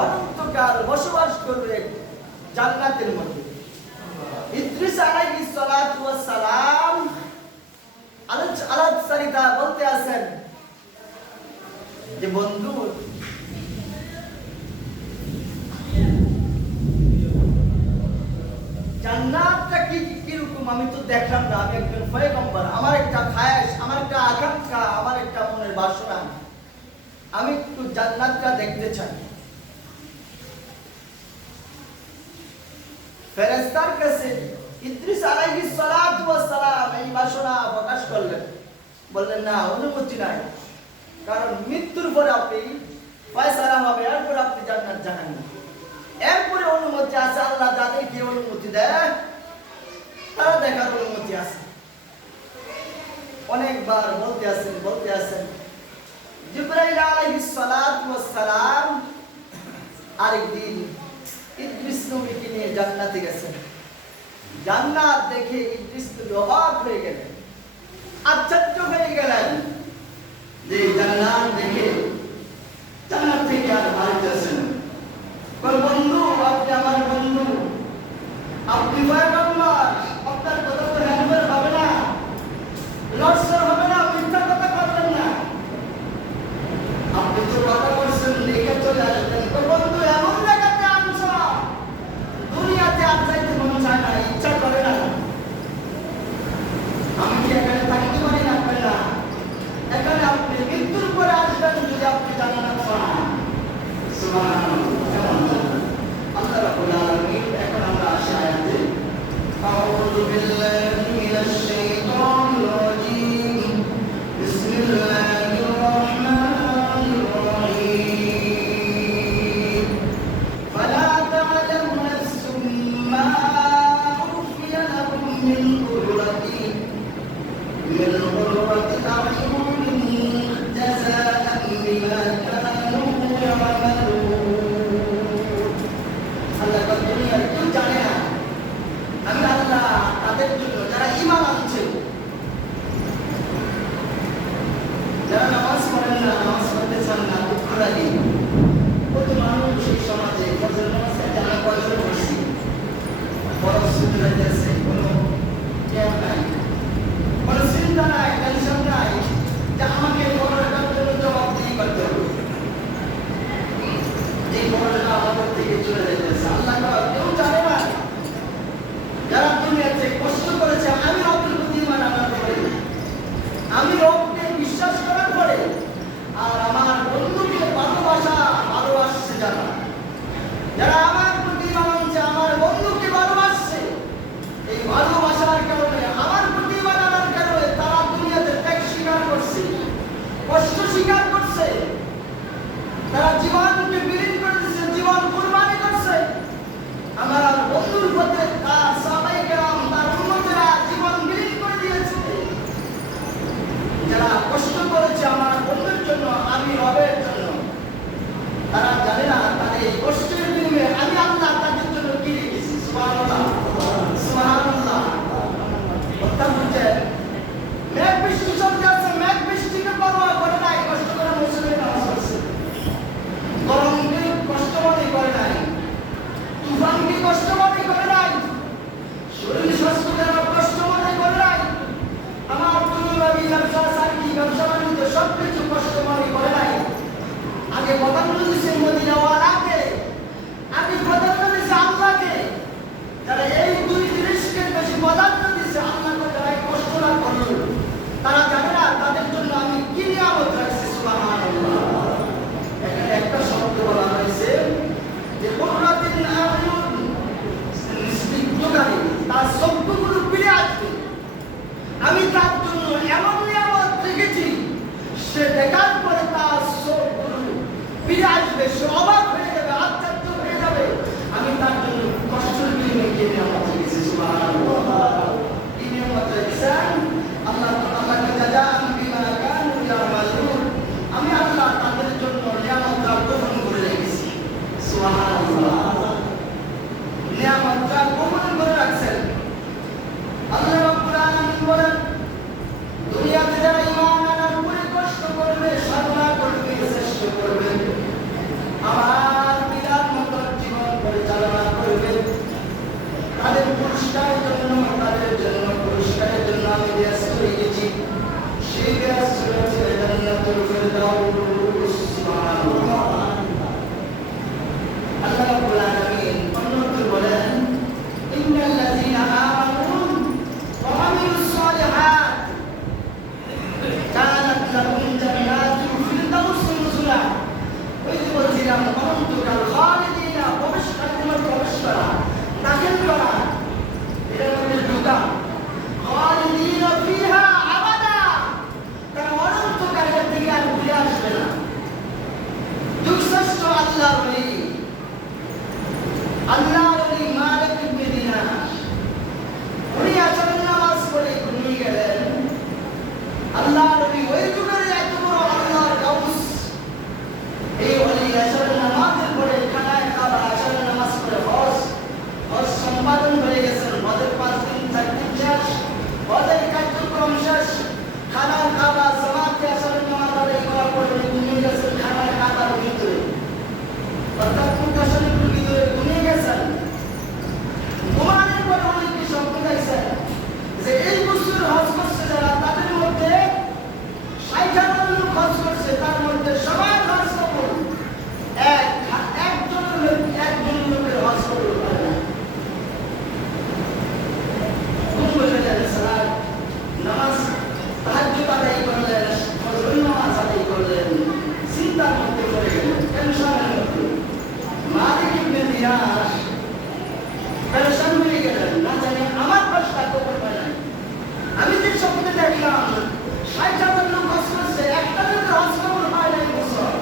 অনন্তকাল বসবাস করবে জান্নাতের মধ্যে। ইদ্রিস আলাইহিস সালাতু ওয়াস সালাম আলাদসারিদা বলতে আছেন যে বন্ধু, জান্নাতটা কিরকম আমি তো দেখলাম না, আমি একজন পয়গম্বর, আমার একটা খায়াস, আমার একটা আকাঙ্ক্ষা, আমার একটা মনের বাসনা, আমি একটু জান্নাতটা দেখতে চাই। ফেরেশতার কাছে ইদ্রিস আলাইহিস সালাতু ওয়াস সালাম এই বাসনা প্রকাশ করলেন, বললেন না, অনুমতি নাই, কারণ মৃত্যুর পরে আপনি ফয়সালা হবে, এরপর আপনি জান্নাত যাবেন না। এরপরে অনুমতি আছে, আল্লাহ যাদেরকে অনুমতি দেয় তারা দেখার অনুমতি আছে। অনেকবার বলতে আছেন জিবরাইল আলাইহিস সালাতু ওয়াস সালাম আরেকদিন ইদ্রিস নবীকে নিয়ে জান্নাতে গেছেন। জান্নাত দেখে ইদ্রিস নবী অবাক হয়ে গেলেন, আশ্চর্য হয়ে গেলেন যে জান্নাত দেখে জান্নাত থেকে আর বাড়িতেছেন। বন্ধু, আপনি আমার বন্ধু, আপনি পয়গম্বর, আপনার কথা তো হ্যান্ডবেল হবে না, লড়সর হবে না, মিথ্যা কথা বলবেন না, আপনি তো কথা বলছেন দেখে চলে আসবেন। বন্ধু, এমন জায়গাতে আনছ দুনিয়াতে আর চাইতে মন চায় না, ইচ্ছা করে না, আমি কি এখানে থাকতে পারি না? এখানে আপনি মৃত্যুর পরে আসবেন যদি আপনি জান্নাত পান। সুবহানাল্লাহ। আল্লাহ রাব্বুল আলামিন, এখন আমরা আসি আয়াতে, আউযু বিল্লাহি মিনাশ শাইতানির রাজীম, বিসমিল্লাহির রাহমানির রাহিম, ফালা তা'লামু নাফসুম মা উখফিয়া লাহুম মিন কুররাতি আ'য়ুনিন জাযাআন বিমা কানু দুনিয়ার কেউ জানে না আমি আল্লাহ তাদের জন্য যারা ঈমান আনছে, যারা নামাজ পড়েন না, নামাজ পড়তে চান না, দুঃখ লাগে। কত মানুষ এই সমাজে ফজর নামাজ জানা ফজর পড়ছি, বড় সুন্দর হয়েছে, কোনো জ্ঞান নাই, কোনো চিন্তা নাই, টেনশন নাই যে আমাকে ফজরটার জন্য জবাবদিহি করতে হবে, যে ফজরটা আমাদের থেকে চলে যেতেছে। আল্লাহ কেউ জানে না যারা দুনিয়াতে কষ্ট করেছে, আমি রবের প্রতি ঈমান আনার পরে, আমি রবকে বিশ্বাস করার পরে, আর আমার বন্ধুকে ভালোবাসছে যারা আমার প্রতি ঈমান আনছে, আমার বন্ধুকে ভালোবাসছে, এই ভালোবাসার কারণে, আমার প্রতি ঈমান আনার কারণে তারা দুনিয়াতে ত্যাগ স্বীকার করছে, কষ্ট স্বীকার করছে, তারা জীবনকে বিলীন করে দিচ্ছে, জীবন কুরবানি করছে। আমার বন্ধুর পথে তার সাহাবায়ে কেরাম, তার উম্মতেরা জীবন বিলীন করে দিয়েছে। যারা কষ্ট করেছে আমার বন্ধুর জন্য, আমি রবের জন্য, তারা জানে না তাদের এই কষ্টের বিনিময়ে আমি সেই গ্যাস রয়েছে জান্নাতুল ফেরদাউস। সুবহানাল্লাহ। আল্লাহ রাব্বুল আলামিন অন্যত্র বলেন ইন্নাল্লাযীনা আমানু ওয়া আমিলুস সালিহাত কানাত লাহুম জান্নাতুল ফিরদাউস নুজুলা। ওই যে বলছিলাম অনন্তকাল খালিদিনা প্রবেশ করা দাখিল করা এর মধ্যে ঢোকা খালিদিনা ফিহা আবাদা, তারা অনন্তকালের দিকে আর ঘুরে আসবে না। যুগশ্রেষ্ঠ আল্লাহর ওলি মালিক ইবনে দিনার উনি আসরের নামাজ পড়ে ঘুমিয়ে গেলেন। আল্লাহর ওলি ওই যুগের এত বড় আল্লাহর গাউস, এই ওলি আসরের নামাজের পরে খানায় কাবা আসরের নামাজ পড়ে হজ সম্পাদন হয়ে গেছেন। হজের 5 দিন 4 দিন শেষ, হজের কার্যক্রম শেষ, খানায় কাবা জামাতে আসরের নামাজ আদায় করার পরে ঘুমিয়ে গেছেন খানায় কাবার ভিতরে, অর্থাৎ প্রকাশনের ভিতরে ঘুমিয়ে গেছেন। ঘুমানোর পরে উনি কি স্বপ্ন দেখছেন যে এই বছর হজ করছে যারা তাদের মধ্যে 60,000 লোক হজ করছে, তার মধ্যে সবার হজ কবুল, একজন লোকের হজ কবুল হয় না। ঘুম বসে গেলেন, সালাত নামাজ তাহাজ্জুদ আদায় করলেন, ফজরের নামাজ আদায় করলেন, চিন্তার মধ্যে পড়ে গেলেন, টেনশনের মধ্যে। মালিক ইবনে দিনার পেরেশান হয়ে গেলেন, না জানি আমার প্রশ্ন কবুল হয় না। আমি যে স্বপ্নে দেখলাম 60,000 লোক হজ করছে, একটা লোকের হজ কবুল হয় না এই বছর,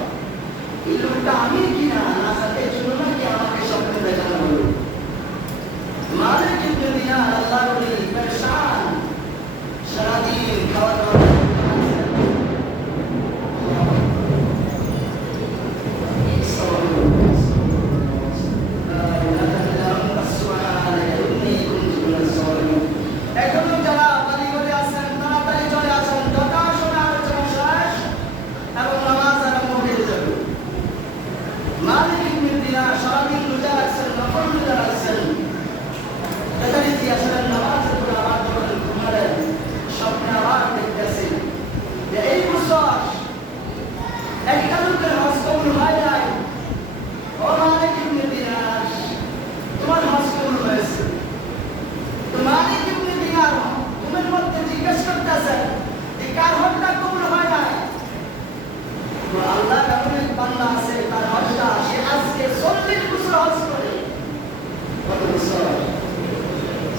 এই লোকটা আমি কিনা না জানি, এই জন্য নাকি আমাকে স্বপ্নে দেখানো হলো। মালিক ইবনে দিনার আল্লাহর ওলি পেরেশান, সারাদিন খাওয়া দাওয়া এখনো যারা বাড়িঘরে আছেন তাড়াতাড়ি চলে আসেন, যথাসময়ে আলোচনা শেষ এবং নামাজ আরম্ভ হয়ে যাবে। মালিক ইবনে দিনার সারাদিন রোজা রাখছেন, নফল রোজা রাখছেন, যথারীতি আসরের নামাজের পরে আবার যখন ঘুমালেন, স্বপ্নে আবার দেখতেছেন যে এই বছর একটা লোকের হজ কবুল হয় নাই। ও মালিক ইবনে দিনার, তোমার হজ কবুল হয়েছে। তো মালিক ইবনে দিনার ঘুমের মধ্যে জিজ্ঞেস করতেছেন যে কার হজটা কবুল হয় নাই। তো আল্লাহ এমন এক বান্দা আছে, তার হজটা সে আজকে 40 বছর হজ করে। কত বছর?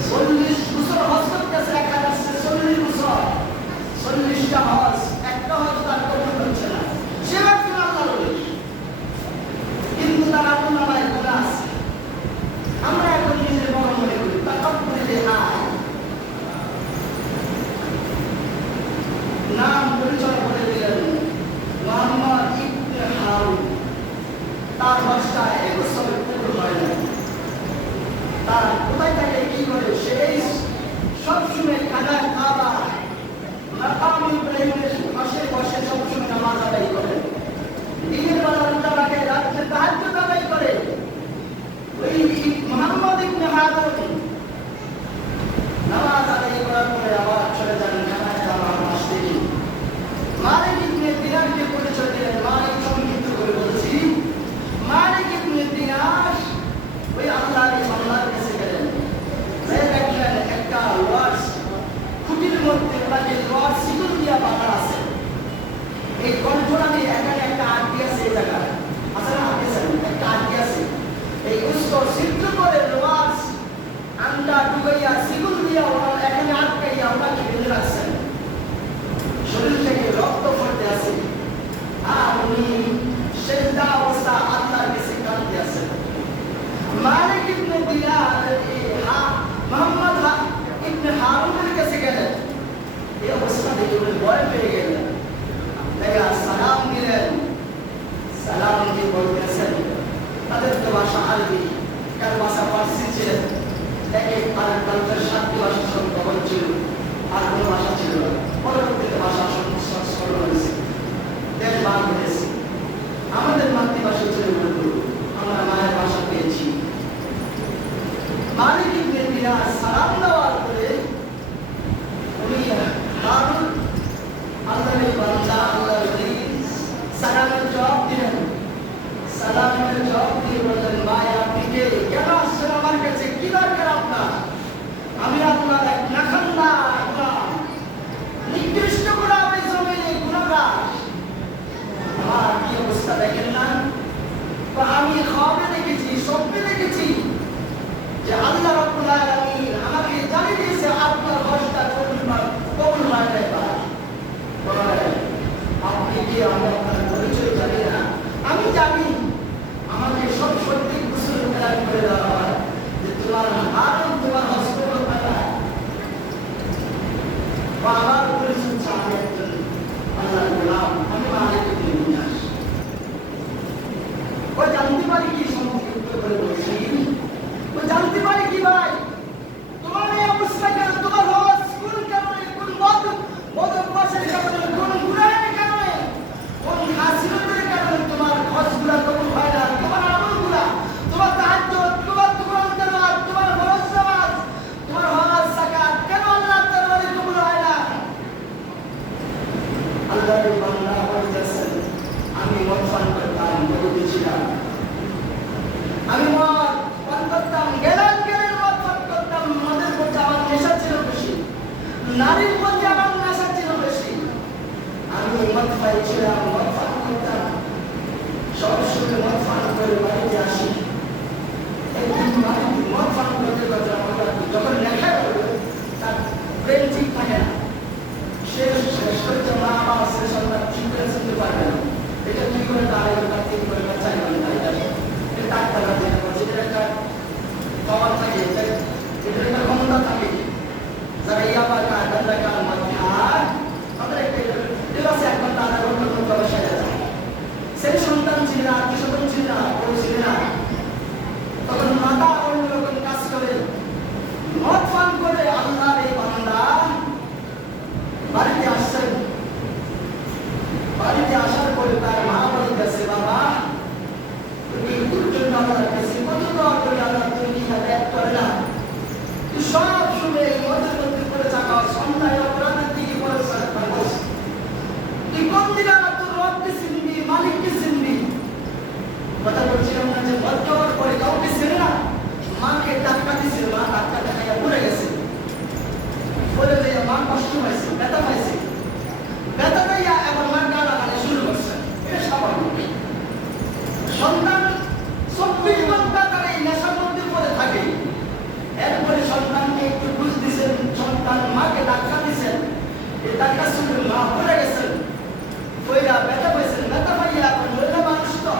40 বছর হজ করতেছে, একা আসছে 40 বছর, 40টা হজ, একটা হজ তার কবুল হচ্ছে না। সে একজন আল্লাহর ওলি, কিন্তু তার আপন নামায় গুনাহ আছে। আমরা এখন নিজের বড় মনে করি, তার করে যে হায় নাম পরিচয় করে দিলেন মুহাম্মদ ইবনে হারুন। তার হজটা এই বছর কবুল হয় না। তার কোথায় থাকে, কি করে, সেই সবসময় কাবা কাবা মাকাম ইব্রাহিমের পাশে বসে সবসময় নামাজ আদায় করে, দিনের বেলা রোজা রাখে, রাত্রে তাহাজ্জুদ আদায় করে। ওই মুহাম্মদ ইবনে হারুন নামাজ আদায় করার পরে আবার চলে যান খানায় কাবা আসতে। মালিক ইবনে দিনারকে পরিচয় দিলেন। মালিক সংক্ষিপ্ত করে বলছি, মালিক ইবনে দিনার ওই আল্লাহর কাছে গেলেন, দেখলেন একটা লোহার খুঁটির মধ্যে ওনাকে লোহার শিকল দিয়া বাঁধা আছে। এই কণ্ঠটা দিয়ে এখানে একটা আটকে আছে, এই জায়গায় আছে না, একটা আটকে আছে। এই উস্কো সিদ্ধ করে লোহার আন্ডা ডুবাইয়া শিকল দিয়া ওনার এখানে আটকাইয়া ওনাকে বেঁধে রাখছেন। শরীর থেকে রক্ত পড়তে আছে, আর উনি সেজদা অবস্থা আল্লাহর কাছে কাঁদতে আছেন। মালিক ইবনে দিনার মুহাম্মদ ইবনে হারুনের কাছে গেলেন। এই অবস্থা দেখে উনি ভয় পেয়ে গেলেন, তাকে সালাম দিলেন। সালাম দিয়ে বলতেছেন, তাদের তো ভাষা আরবি, কার ভাষা ফার্সি ছিলেন, এক এক আর কালচার 7টি ভাষা আল্লাহর বান্দা আল্লাহর ওলি সালামের জবাব দিলেন। সালামের জবাব দিয়ে বললেন, ভাই আপনি কে? কেন আসছেন আমার কাছে? কি দরকার আপনার? আমি আপনার এক নাখান্দা নিকৃষ্ট গুণা, আমি জমিনে গুণাগার। আমার কি অবস্থা দেখেন না? তো আমি খাওয়াবে দেখেছি, স্বপ্নে দেখেছি যে আল্লাহ রাব্বুল আলামিন আমাকে জানিয়ে দিয়েছে আপনার হজটা কবুল হয় নাই। আপনি কি? আমি আপনার পরিচয় জানি না। আমি জানি আমাকে সব সত্যি গোসল করে দেওয়া হয় যে তোমার হারুন তোমার হজ কবুল হয় না। আমার পরিচয় আমি একজন আল্লাহর গোলাম, আমি মালিকের নির্দেশ। ও জানতে পারি কি সম্পৃক্ত করে বলছি? ও জানতে পারি কি ভাই তোমার এই অবস্থা কেন? তোমার হজ কোন কারণে, কোন মদপাশের কারণে, কোন গুনাহের কারণে, কোন হাসিলতের কারণে তোমার হজগুলা কবুল হয় না? তোমার আমলগুলা, তোমার তাহাজ্জুদ, তোমার কুরআন তেলাওয়াত, তোমার ফরজ নামাজ, তোমার হজ যাকাত কেন আল্লাহর দরবারে কবুল হয় না? আল্লাহর বান্দা বলতেছেন, আমি মদ পান করতাম, মদে ছিলাম, আমি মদ পান করতাম, গেলাম মদ পান করতাম, মদের প্রতি আমার নেশা ছিল বেশি, নারীর প্রতি আমার নেশা ছিল বেশি। আমি মদ পাইছিলাম, মদ পান করতাম, সব সময় মদ পান করে বাড়িতে আসি। একদিন বাড়িতে মদ পান করতে করতে যখন নেশা করবে তার ব্রেন ঠিক থাকে না, সে শেষ করতে মা বাবা সে সন্তান ঠিক করে শুনতে পারবে না। এটা কি করে দাঁড়ায় বা 3 করে বা 4 করে দাঁড়িয়ে এটা ডাক্তার যেটা বলছে এটা একটা পাওয়ার থাকে, এটা একটা ক্ষমতা থাকে। যারা ইয়াবা কা গান্দা কা মাথার তাদের একটা এটা আছে 1 ঘন্টা 1/2 ঘন্টার মধ্যে অবশ্যই যায়। সেই সন্তান ছিল না, আত্মীয় ছিল না, পড়ছিল না, তখন মাথা অন্যরকম কাজ করে। মদ পান করে আল্লাহর এই বান্দা বাড়িতে আসছেন। বাড়িতে আসার পরে তার মা বলতেছে, বাবা তুমি দুর্জন আল্লাহর কাছে কত দোয়া করে আল্লাহ তুমি কি এক করে না? তুই সব সময় এই মদের মধ্যে পড়ে থাকা, সন্ধ্যায় অপরাধের দিকে পড়ে থাকস। তুই কোন দিকে আমার তোর রবকে চিনবি, মালিককে চিনবি? কথা বলছিলাম না যে মদ খাওয়ার পরে কাউকে চেনে না। মাকে টাকা দিয়েছিল, মা টাকা টাকা পড়ে গেছে, বলে যে মা কষ্ট পাইছে, ব্যথা পাইছে, ব্যথা পাইয়া এবার মা কান্নাকাটি শুরু করছে। এটা স্বাভাবিক। সন্তান 24 ঘন্টা তার এই নেশার মধ্যে পড়ে থাকে। এরপরে সন্তানকে একটু বুঝ দিচ্ছেন, সন্তান মাকে ধাক্কা দিচ্ছেন, এই ধাক্কা শুনে মা পড়ে গেছেন, পড়া ব্যথা পাইছেন, ব্যথা পাইয়া এখন মহিলা মানুষ তো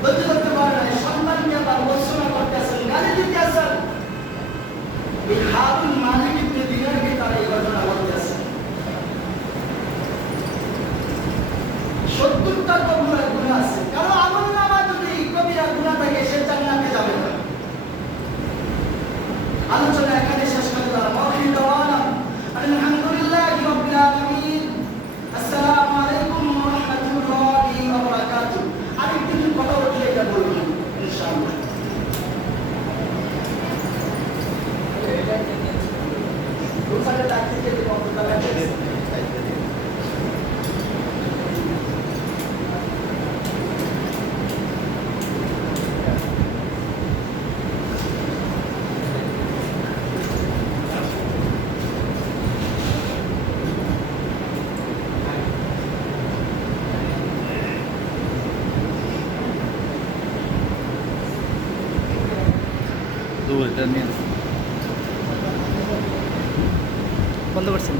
ধৈর্য ধরতে পারে না, সন্তানকে আবার বর্ষনা করতেছেন, গালি দিতে আসেন। এই হারুন মালিক ইবনে দিনারকে তারা এই ঘটনা বলতেছেন। 70টা কবিরা গুনাহ আছে, কারণ আমলনামা যদি কবিরা গুনাহ থাকে সে জান্নাতে যাবে না। আলোচনা এখানে শেষ করলাম। ওয়াখির দাওয়ানা আলহামদুলিল্লাহি রাব্বিল আলামিন। আসসালামু আলাইকুম ওয়া রাহমাতুল্লাহি ওয়া বারাকাতুহু। আরেকদিন কথা বললে এটা বলবো ইনশাআল্লাহ। দুসারে ডাকতে যেতে কতটা লাগে? এটা নিয়ে বন্ধ করছেন।